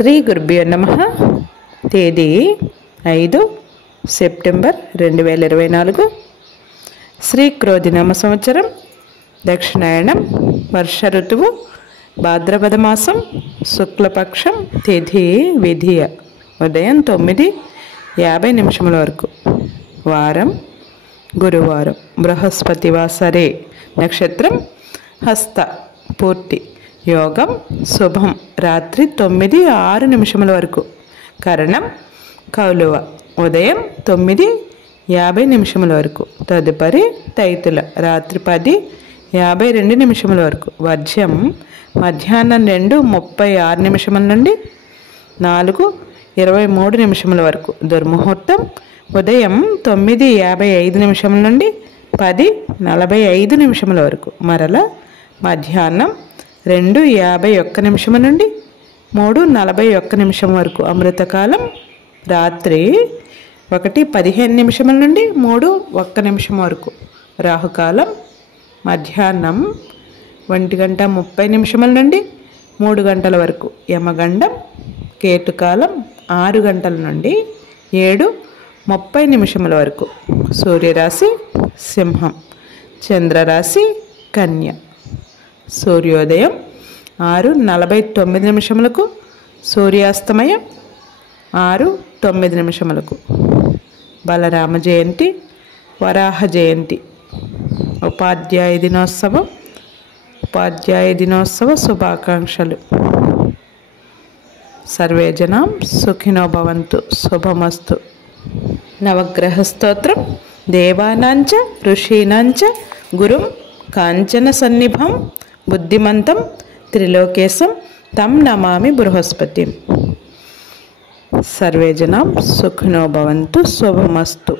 శ్రీ గురుభ్యో నమః. తేదీ 5 సెప్టెంబర్ 2024. శ్రీ క్రోధినామ సంవత్సరం, దక్షిణాయనం, వర్ష ఋతువు, భాద్రపద మాసం, శుక్లపక్షం, తిథి విధియ, ఉదయం 9:50 వరకు. వారం గురువారం, బృహస్పతివాసరే. నక్షత్రం హస్త, పూర్తి. యోగం శుభం, రాత్రి 9:06 వరకు. కరణం కౌలువ, ఉదయం 9:50 వరకు. తదుపరి తైతుల, రాత్రి 10:52 వరకు. వర్జ్యం మధ్యాహ్నం 2:36 నుండి 4:23 వరకు. దుర్ముహూర్తం ఉదయం 9:55 నుండి 10:45 వరకు. మరల మధ్యాహ్నం 2:51 నుండి 3:41 వరకు. అమృతకాలం రాత్రి 1:15 నుండి 3:01 వరకు. రాహుకాలం మధ్యాహ్నం 1:30 నుండి 3 గంటల వరకు. యమగండం కేతుకాలం 6 గంటల నుండి 7:30 వరకు. సూర్యరాశి సింహం, చంద్రరాశి కన్య. సూర్యోదయం 6:49, సూర్యాస్తమయం 6:09. బలరామ జయంతి, వరాహ జయంతి. ఉపాధ్యాయ దినోత్సవ శుభాకాంక్షలు. సర్వే జనాం సుఖినో భవంతు. శుభమస్తు. నవగ్రహ స్తోత్రం. దేవానాంచ ఋషీనాంచ గురుం కాంచన సన్నిభం బుద్ధిమంతం త్రిలోకేశం తం నమామి బృహస్పతిం. సర్వే జనాం సుఖినో భవంతు. శుభమస్తు.